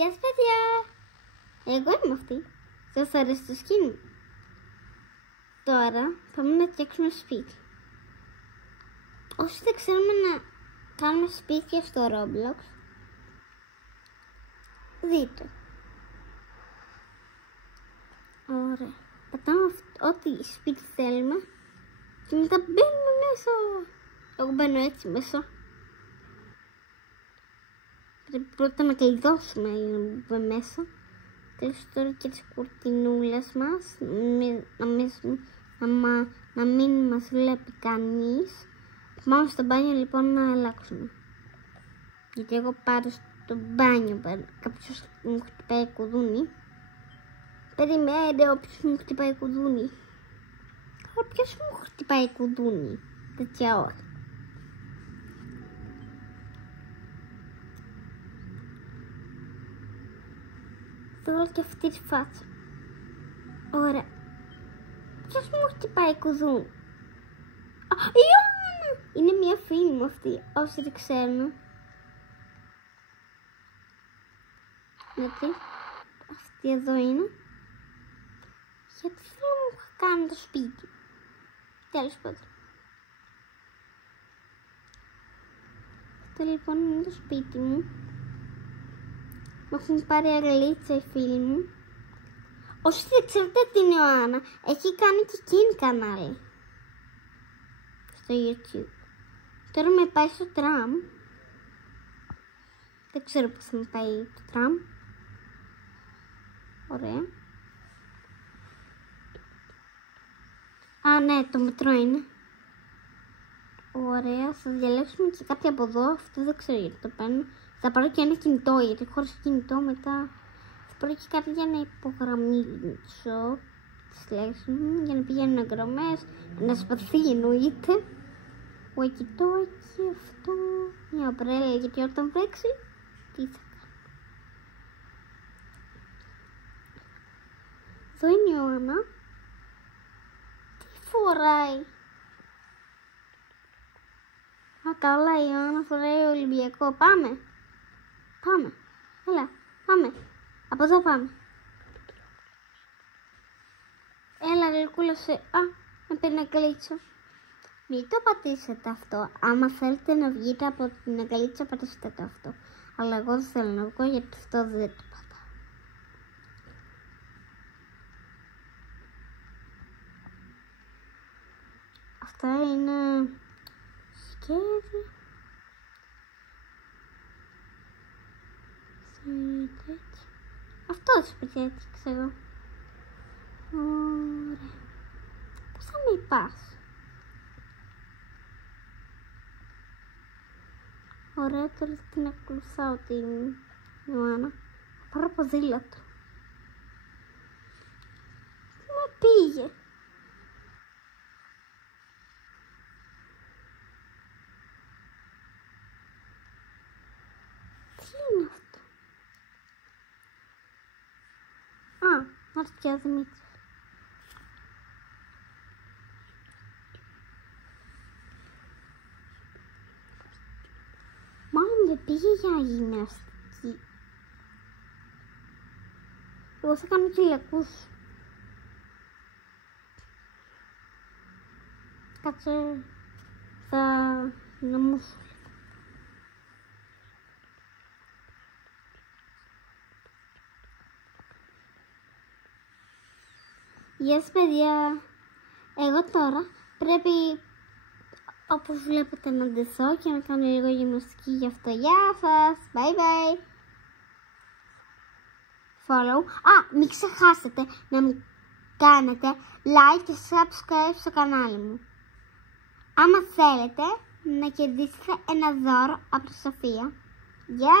Γεια σας παιδιά! Εγώ είμαι αυτή. Σας αρέσει το skin μου? Τώρα πάμε να φτιάξουμε σπίτι. Όσοι δεν ξέρουμε να κάνουμε σπίτια στο Roblox, δείτε. Ωραία. Πατάμε ό,τι σπίτι θέλουμε και μετά μπαίνουμε μέσα. Εγώ μπαίνω έτσι μέσα. Πρέπει πρώτα να κλειδώσουμε για να μπούμε μέσα. Τέλος τώρα και τις κουρτινούλες μας, να μην μας βλέπει κανείς. Πάμε στο μπάνιο λοιπόν να αλλάξουμε. Γιατί εγώ πάρω στο μπάνιο, κάποιος μου χτυπάει κουδούνι. Περιμένε, όποιος μου χτυπάει κουδούνι. Αλλά ποιος μου χτυπάει κουδούνι τέτοια ώρα? Θέλω και αυτή τη φάτσα. Ωραία. Ποιος μου χτυπάει κουδούνι? Η Ιωάννα! Είναι μια φίλη μου αυτή, όσοι δεν ξέρουν. Γιατί αυτή εδώ είναι. Γιατί θέλω να μου κάνει το σπίτι. Τέλος πάντων. Αυτό λοιπόν είναι το σπίτι μου. Μου έχουν πάρει αγλίτσα οι φίλοι μου. Όσοι δεν ξέρετε την Ιωάννα, έχει κάνει και εκείνη κανάλι στο YouTube. Τώρα με πάει στο τραμ. Δεν ξέρω πώς θα με πάει το τραμ. Ωραία. Α, ναι, το μετρό είναι. Ωραία, θα διαλέξουμε και κάτι από εδώ. Αυτό δεν ξέρω γιατί το παίρνω. Θα πάρω και ένα κινητό, γιατί χωρίς κινητό μετά θα πάρω και κάτι για να υπογραμμίσω τις λέξεις μου, για να πηγαίνουν γραμμές, να σπαθεί εννοείται. Walkie-talkie, αυτό, μια ομπρέλα, γιατί όταν βρέξει, τι θα κάνω. Εδώ είναι η Ιωάννα. Τι φοράει? Α, καλά, η Ιωάννα φοράει Ολυμπιακό. Πάμε. Πάμε. Έλα, πάμε. Από εδώ πάμε. Έλα, γλυκούλωσε. Α, με παίρνει να κλείτσω. Μην το πατήσετε αυτό. Άμα θέλετε να βγείτε από την αγκαλίτσα, πατήσετε το αυτό. Αλλά εγώ δεν θέλω να βγω, γιατί αυτό δεν το πατάω. Αυτά είναι σκεύη. Αυτό το σπίτι έδειξα εγώ. Ωραία. Πώς θα με πας? Ωραία, τώρα την ακολουθάω την Ιωάννα. Θα πάρω ποδήλατο. Πού με πήγε? Τι είναι αυτό? Α, να έρθει και ο Δημήτρης. Μάλλον δεν πήγε για γυμναστική. Εγώ θα κάνω κυλιακούς. Κάτσε, θα νομώσω. Γεια σας παιδιά. Εγώ τώρα πρέπει, όπως βλέπετε, να ντυθώ και να κάνω λίγο γυμναστική, γι' αυτό γεια σας, bye bye. Follow. Α, μην ξεχάσετε να μου κάνετε like και subscribe στο κανάλι μου. Άμα θέλετε να κερδίσετε ένα δώρο από τη Σοφία. Γεια!